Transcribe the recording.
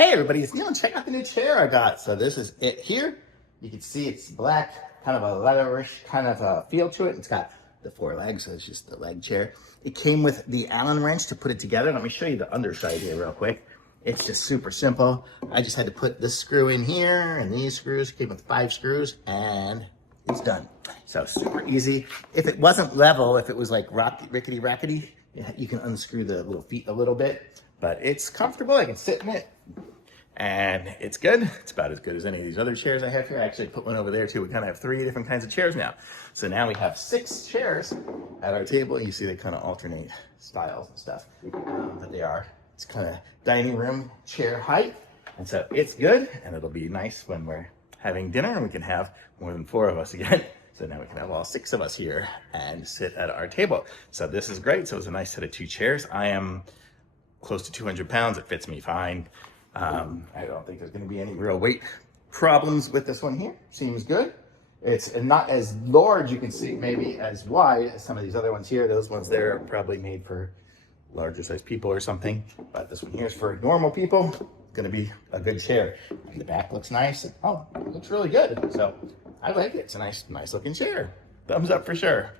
Hey everybody, it's Neil and check out the new chair I got. So this is it here. You can see it's black, kind of a leatherish kind of a feel to it. It's got the 4 legs, so it's just the leg chair. It came with the Allen wrench to put it together. Let me show you the underside here real quick. It's just super simple. I just had to put this screw in here and these screws. Came with 5 screws and it's done. So super easy. If it wasn't level, if it was like rickety rackety, you can unscrew the little feet a little bit, but it's comfortable. I can sit in it and it's good. It's about as good as any of these other chairs I have here. I actually put one over there too. We kind of have 3 different kinds of chairs now. So now we have 6 chairs at our table. You see they kind of alternate styles and stuff, but it's kind of dining room chair height. And so it's good, and it'll be nice when we're having dinner and we can have more than 4 of us again. So now we can have all 6 of us here and sit at our table. So this is great. So it's a nice set of 2 chairs. I am close to 200 pounds. It fits me fine. I don't think there's going to be any real weight problems with this one here. Seems good. It's not as large, you can see, maybe as wide as some of these other ones here. Those ones there are probably made for larger size people or something, but this one here is for normal people. Going to be a good chair. And the back looks nice. Oh, it looks really good. So I like it. It's a nice looking chair. Thumbs up for sure.